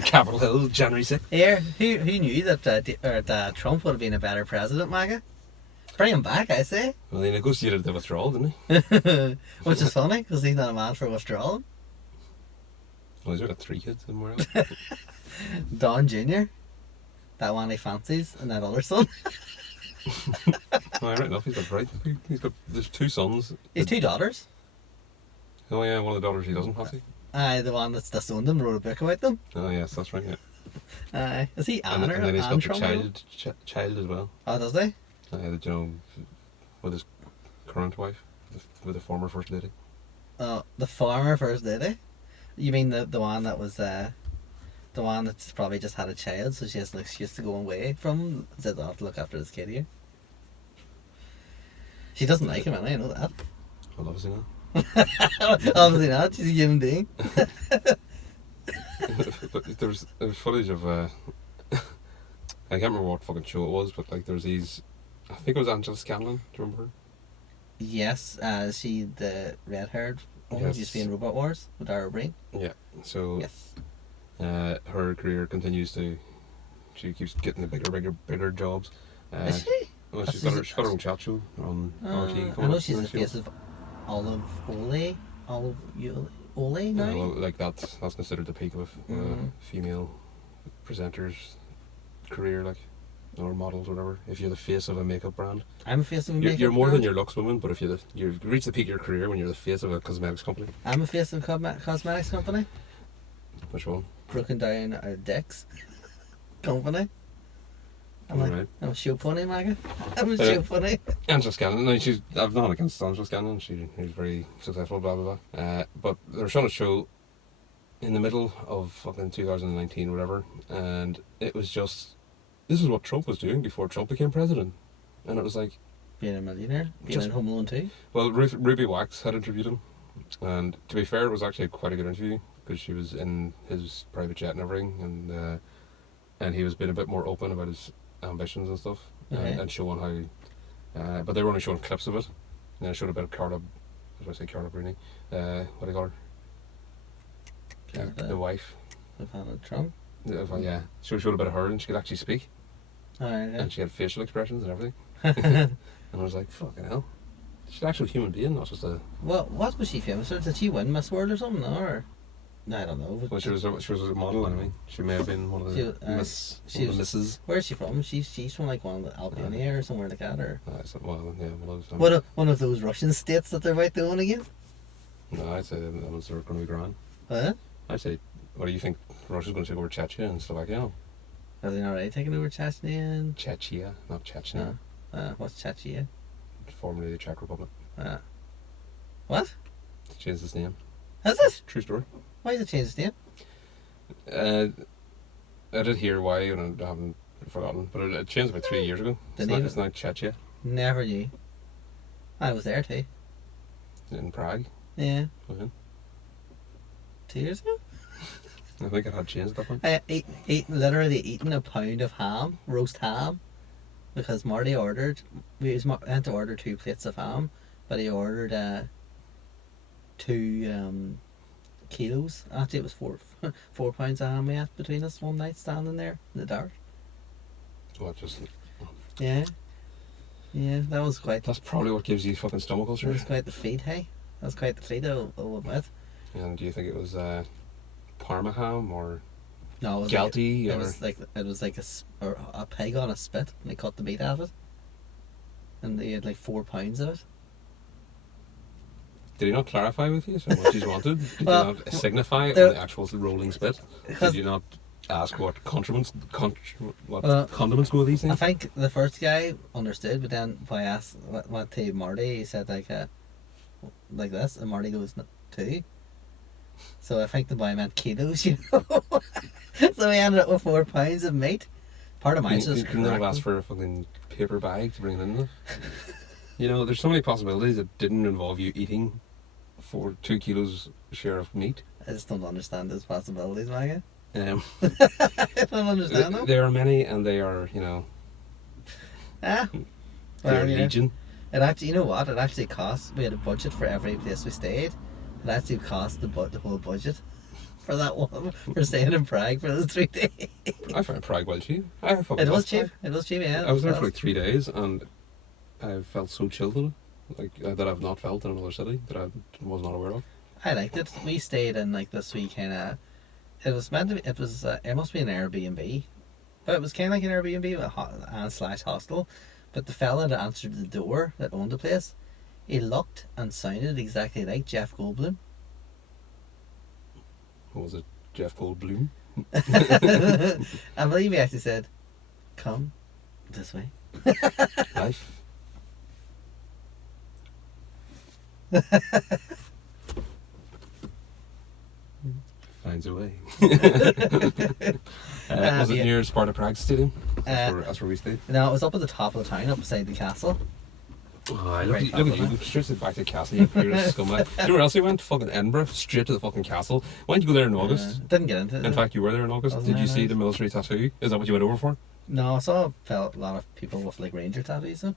Capitol Hill, January 6th. Here, who knew that Trump would have been a better president, Macca? Bring him back, I say. Well, he negotiated the withdrawal, didn't he? Which is funny, because he's not a man for withdrawal. Well, he's got 3 kids somewhere else. Don Jr., that one he fancies, and that other son. Right enough, there's 2 sons. He's 2 daughters. Oh yeah, one of the daughters he doesn't fancy. Aye, the one that's disowned him, wrote a book about them. Oh yes, that's right, yeah. Aye, is he Anna? And then he's got the Trump? child as well. Oh, does he? You know, with his current wife, with the former first lady. Oh, the former first lady? You mean the one that was the one that's probably just had a child, so she has an excuse to go away from him, says, I have to look after this kid here. She doesn't like him, I know that. Well, obviously not. Obviously not, she's a human being. But there's footage of I can't remember what fucking show it was, but like there's these, I think it was Angela Scanlon, do you remember her? Yes, she the red haired one who used to be in Robot Wars with Dara Breen. Yeah, so yes. Her career continues she keeps getting the bigger jobs. Is she? Well, she's got her own chat show on RT. I know she's the face of Olive Ole now. Well, like that's considered the peak of female presenters' career, like, or models, or whatever. If you're the face of a makeup brand, I'm a face of a makeup brand. You're more than your looks woman, but if you reach the peak of your career when you're the face of a cosmetics company. I'm a face of a cosmetics company. Which one? Broken Down Our Dicks company. I'm a show pony, Macca. I'm a show pony. Angela Scanlon, I've nothing against Angela Scanlon, she's very successful, blah blah blah. But they were showing a show in the middle of fucking 2019 or whatever, and it was just, this is what Trump was doing before Trump became president. And it was like, being a millionaire, being in Home Alone 2. Well, Ruby Wax had interviewed him, and to be fair, it was actually quite a good interview, because she was in his private jet and everything, and he was being a bit more open about his ambitions and stuff, and showing how. But they were only showing clips of it, and they showed a bit of Carla. What did I say, Carla Bruni? What do you call her? The wife. Donald Trump. Yeah, she showed a bit of her, and she could actually speak. Alright. And she had facial expressions and everything. And I was like, fucking hell. She's an actual human being, not just a... Well, what was she famous for? Did she win Miss World or something? Or... I don't know. Well, she was a model anyway. She may have been one of the misses. Where is she from? She's from like one of the Albania or somewhere like that, or... Well, yeah, one of those Russian states that they're about to own again? No, I'd say that was going to be grand. What? I'd say, what do you think Russia's going to take over Czechia and Slovakia? Are they already taking over Chechnya? Czechia, not Chechnya. What's Czechia? Formerly the Czech Republic. What? It changed its name. Has it? True story. Why did it change its name? I did hear why, and I haven't forgotten, but it changed about 3 years ago. It's not Czechia. Never knew. I was there too. In Prague. Yeah. Okay. 2 years ago? I think it had changed at that point. I literally eating a pound of ham, roast ham, because Marty ordered. We had to order 2 plates of ham, but he ordered 2 kilos. Actually, it was 4 pounds of ham we had between us one night standing there in the dark. Well, just... Yeah. Yeah, that was quite... That's probably what gives you fucking stomach ulcers. That was quite the feed, hey? That was quite the feed, I'll admit. And do you think it was Parma ham or no, it was Galti? It was like a pig on a spit, and they cut the meat out of it. And they had like 4 pounds of it. Did he not clarify with you what you wanted? Did Well, you not signify on the actual rolling spit? Did you not ask what condiments go with these things? I think the first guy understood, but then if I asked what to Marty, he said like this, and Marty goes 2. So I think the boy meant kilos, you know. So we ended up with 4 pounds of meat. Part of mine's just... You couldn't have asked for a fucking paper bag to bring it in. You know, there's so many possibilities that didn't involve you eating 2 kilos share of meat. I just don't understand those possibilities, Macca. I don't understand them. There are many, and they are, you know... They're legion. It actually, you know what? It actually cost... We had a budget for every place we stayed. It actually cost the whole budget for that one, for staying in Prague for those 3 days. I found Prague well cheap. It was cheap. It was cheap, yeah. I was there for like 3 days, and I felt so chilled in it, like that I've not felt in another city that I was not aware of. I liked it. We stayed in like this wee kind of... It was meant to be... It was... it must be an Airbnb. But it was kind of like an Airbnb and slash hostel. But the fella that answered the door that owned the place, he looked and sounded exactly like Jeff Goldblum. What was it? Jeff Goldblum? I believe he actually said, "Come this way." Life. Finds a way. Was it near Sparta Prague Stadium? That's where we stayed. No, it was up at the top of the town, up beside the castle. Oh, look at you, straight back to the castle, you scumbag. Do you know where else you went? Fucking Edinburgh, straight to the fucking castle. Why didn't you go there in August? Didn't get into it. In fact, you were there in August. Did you see the military tattoo? Is that what you went over for? No, I saw a lot of people with like ranger tattoos though.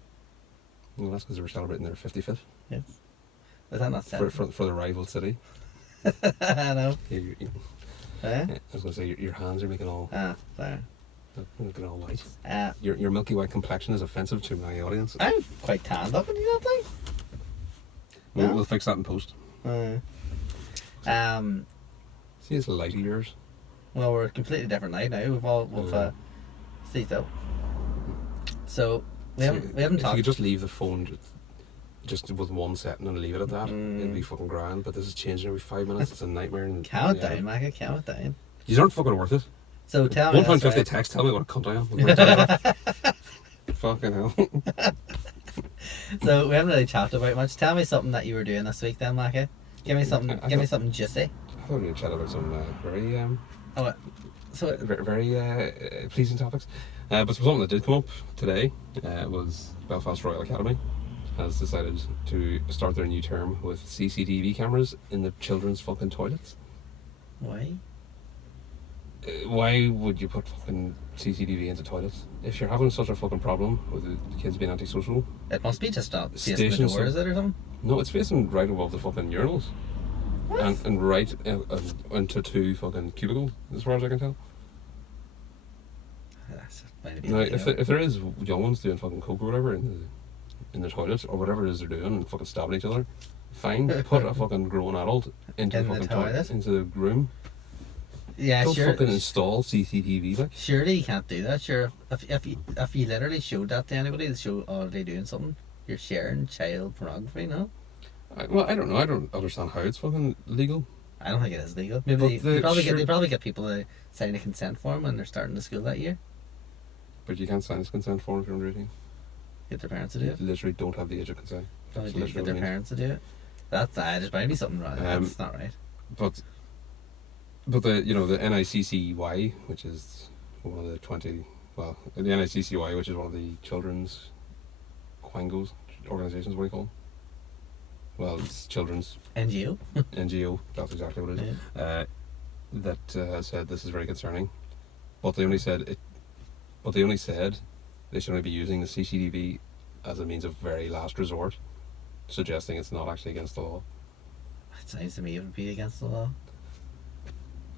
Well, that's because they were celebrating their 55th. Yes. Was that not sad? For the rival city. I know. I was going to say, your hands are making all... sorry. Looking all white. Your milky white complexion is offensive to my audience. I'm quite tanned up, do you not think? We'll fix that in post. See, it's light of yours. Well, we're a completely different night now. We've see though. So we haven't talked. If you could just leave the phone just with one setting and leave it at that, it'd be fucking grand. But this is changing every 5 minutes. It's a nightmare. Count it down, Macca. Count it down. You aren't fucking worth it. So tell me. 1.50 text. Tell me what a cunt I am. Fucking hell. So we haven't really chatted about much. Tell me something that you were doing this week, then, Macca. Give me something. Give me something juicy. I thought we were chat about some very very pleasing topics. But something that did come up today was Belfast Royal Academy has decided to start their new term with CCTV cameras in the children's fucking toilets. Why? Why would you put fucking CCTV into toilets? If you're having such a fucking problem with the kids being antisocial, It must be just up facing the Station door, is it, or something? no, it's facing right above the fucking urinals. What? And right into 2 fucking cubicles, as far as I can tell. That's might be Now, a if there is young ones doing fucking coke or whatever in the toilets or whatever it is they're doing and fucking stabbing each other, fine. Put a fucking grown adult into In the the fucking toilet? into the room. Yeah, Don't sure. fucking install CCTV like. Surely you can't do that. Sure, if you literally showed that to anybody, they show already doing something. You're sharing child pornography, no? I don't know. I don't understand how it's fucking legal. I don't think it is legal. Maybe they But probably get people to sign a consent form when they're starting the school that year. But you can't sign a consent form if you're under 18. Get their parents to do You it. literally don't have the age of consent. Probably That's do literally get their what it means. parents to do it. There's might be something wrong. That's not right. But the the NICCY, which is one of the 20, well, the NICCY, which is one of the children's quangos organisations, what do you call them? Well, it's children's NGO. NGO, that's exactly what it is. Yeah. That said this is very concerning, but they only said they should only be using the CCTV as a means of very last resort, suggesting it's not actually against the law. It sounds to me it would be against the law.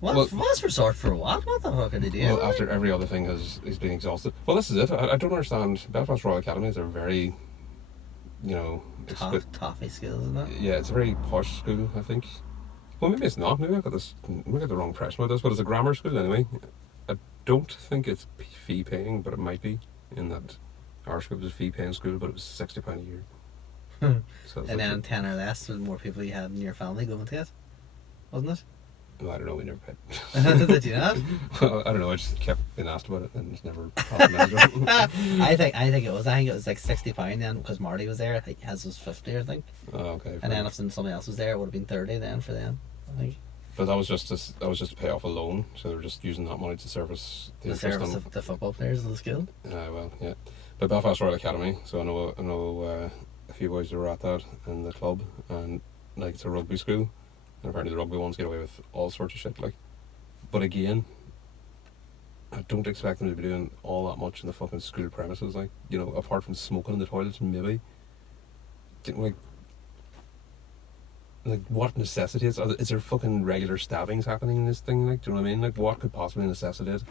What? Well- Last resort for what? What the fuck are they doing? Well, after every other thing is being exhausted. Well, this is it. I don't understand. Belfast Royal Academies are very, Toffee skills, isn't it? yeah, it's a very posh school, I think. Well, maybe it's not. Maybe I got the wrong impression about this, but it's a grammar school anyway. I don't think it's fee paying, but it might be. In that our school was a fee paying school, but it was £60 a year. So it's And like- then 10 or less, the more people you had in your family going to it, wasn't it? well, I don't know. We never paid. Did you not? Well, I don't know. I just kept being asked about it and it's never happened. I think it was like £60 then because Marty was there. I think his was 50, I think. Oh, okay. And then if somebody else was there, it would have been 30 then for them. I think But that was just to pay off a loan, so they were just using that money to service the the interest service on. of the football players of the school. Well, yeah. But Belfast Royal Academy, so I know a few boys who were at that in the club, and like it's a rugby school, and apparently the rugby ones get away with all sorts of shit. Like, but again, I don't expect them to be doing all that much in the fucking school premises. Like, apart from smoking in the toilets, maybe. Like what necessitates? Is there fucking regular stabbings happening in this thing? Like, do you know what I mean? Like, what could possibly necessitate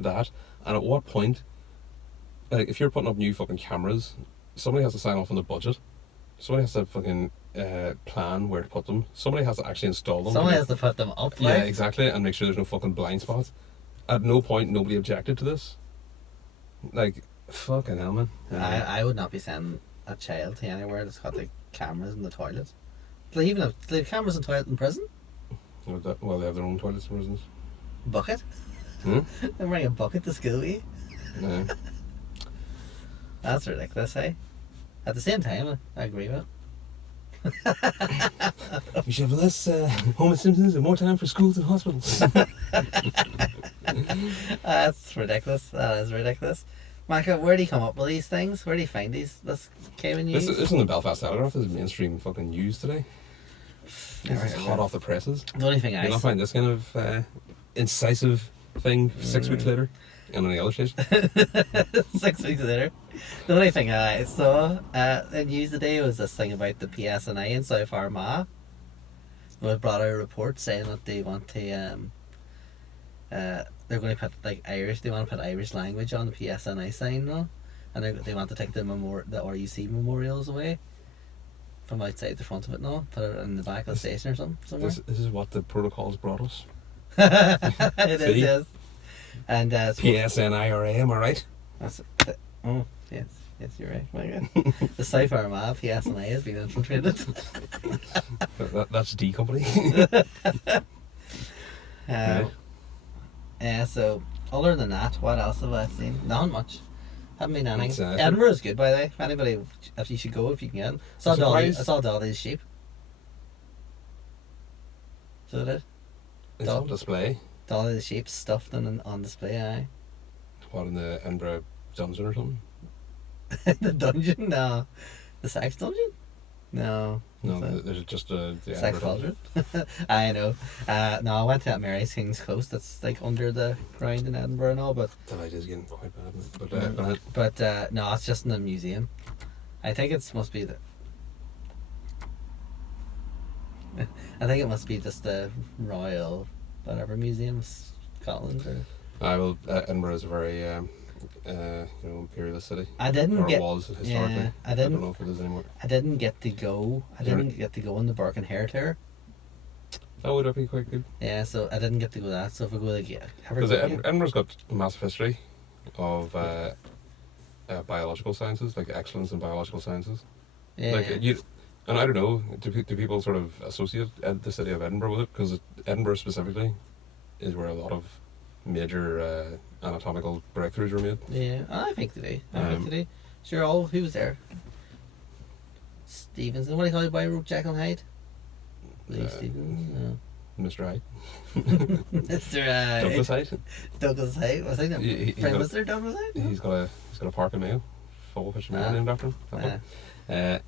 that? And at what point, like, if you're putting up new fucking cameras, somebody has to sign off on the budget. Somebody has to fucking plan where to put them. Somebody has to actually install them. Somebody has to put them up. Yeah, Like. exactly, and make sure there's no fucking blind spots. At no point nobody objected to this. Like, fucking hell, man. I would not be sending a child to anywhere that's got like cameras in the toilet. Like even if they have cameras in the toilet in prison. Well, they have their own toilets and prisons. Bucket. Hmm? They bring a bucket to school with you. Yeah. That's ridiculous, eh? At the same time, I agree with it. We should have less Homer Simpsons and more time for schools and hospitals. That's ridiculous. That is ridiculous. Macca, where do you come up with these things? Where do you find this came in This news? isn't the Belfast Telegraph. This is mainstream fucking news today. Never This is heard of hot it. off the presses. The only thing You'll not find this kind of incisive thing 6 weeks later on any other station. 6 weeks later. The only thing I saw in news today was this thing about the PSNI in South Armagh. They brought out a report saying that they want to they're going to put like Irish. They want to put Irish language on the PSNI sign now, and they want to take the RUC memorials away from outside the front of it now. Put it in the back of the station or something somewhere. This is what the protocols brought us. It is, See? yes. And PSNIRA, am I right? that's oh yes, you're right. My God. The South Armagh PSNI has been infiltrated. That's D Company. So other than that, what else have I seen? Not much. Haven't been anything. It's, Edinburgh is good, by the way. If anybody, if you should go, if you can get it. I saw Dolly's sheep. So it is. It's on display. Dolly's sheep stuffed and on display. Aye. What, in the Edinburgh dungeon or something? The dungeon? No. The sex dungeon? No. No, Is there's just the Sex Edinburgh cauldron. I know. No, I went to Mary's King's Coast. That's like under the ground in Edinburgh and all, but The light is getting quite bad, isn't it? no, it's just in the museum. I think it must be the. I think it must be just the Royal whatever Museum of Scotland or. Edinburgh is a very imperialist city. I didn't Or get. was historically. Yeah, I don't didn't. know if it is anymore. I didn't get to go. I Is there didn't get to go on the Burke and Hare tour. That would be quite good. Yeah, so I didn't get to go that. So if I go again, Because Edinburgh's got a massive history of biological sciences, like excellence in biological sciences. yeah, Like and I don't know, do people sort of associate the city of Edinburgh with it? Because Edinburgh specifically is where a lot of major anatomical breakthroughs were made. yeah, I think they do. I think they do. Sure, who was there? Stevenson. What do you call it? Why wrote Jekyll and Hyde? Lee Stevenson. Mr. Hyde. Mr. Douglas Hyde. Douglas Hyde. Was I He's Prime got- Minister Douglas Hyde? He's got a park in Mayo, full of fish and Mayo named after him. That one.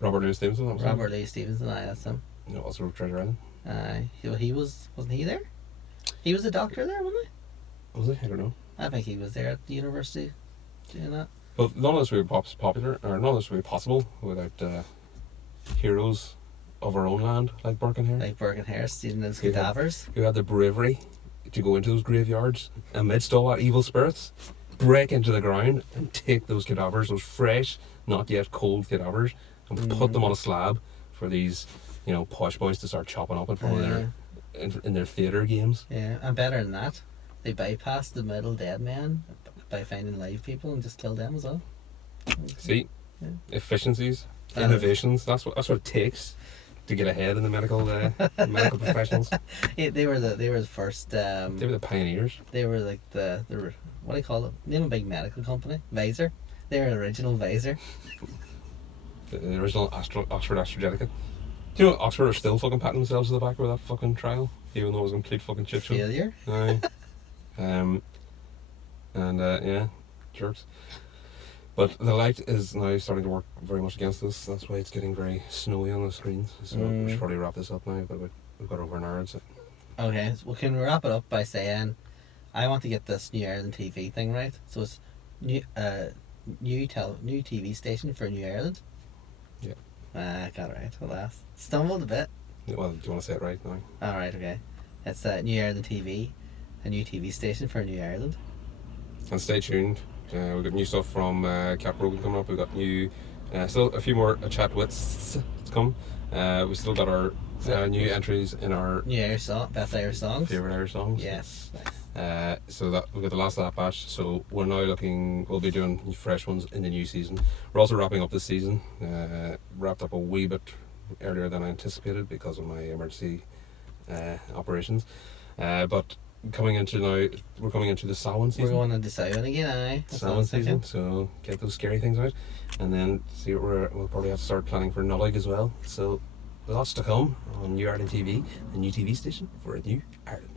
Robert Louis Stevenson. That was him. Robert Lee Stevenson. Aye, that's him. Also wrote Treasure Island. Aye, he wasn't he there? He was a doctor there, wasn't Was he? I don't know. he? I think he was there at the university doing that. But none of this would be popular, or none of this would be possible without heroes of our own land, like Burke and Hare, Like Burke and Hare, stealing those Yeah. cadavers. who had the bravery to go into those graveyards amidst all that evil spirits, break into the ground and take those cadavers, those fresh, not yet cold cadavers, and put them on a slab for these, posh boys to start chopping up in front of their in their theatre games. Yeah, and better than that, they bypassed the middle dead men by finding live people and just killed them as well. See, Yeah. efficiencies, innovations. That's what it takes to get ahead in the medical professionals. Yeah, they were the first. They were the pioneers. They were like the what do you call it? Name a big medical company. Visor. They were the original Visor. The original Oxford AstraZeneca. Do you know Oxford are still fucking patting themselves in the back with that fucking trial, even though it was a complete fucking shit show. Failure. Aye. Yeah, jerks. But the light is now starting to work very much against us. That's why it's getting very snowy on the screens. So we should probably wrap this up now. But we've got over an hour. So. Okay, well, can we wrap it up by saying, I want to get this New Ireland TV thing right. So it's new TV station for New Ireland. Yeah. I got it right. Alas, stumbled a bit. Well, do you want to say it right now? All right, okay. It's New Ireland TV, a new TV station for New Ireland. And stay tuned. We've got new stuff from Cap Rogan coming up. We've got new, still a few more chat wits to come. We still got our new entries in our New Irish song, best Irish songs. favourite Irish songs. Yes. So that we've got the last of that batch. So we're now we'll be doing fresh ones in the new season. We're also wrapping up this season. Wrapped up a wee bit earlier than I anticipated because of my emergency operations. But we're coming into the Samhain season. We're going into Samhain again, aye. That's what I Samhain was thinking. season, so get those scary things out, and then see what we'll probably have to start planning for Nollig as well. So lots to come on New Ireland TV, the new TV station for a new Ireland.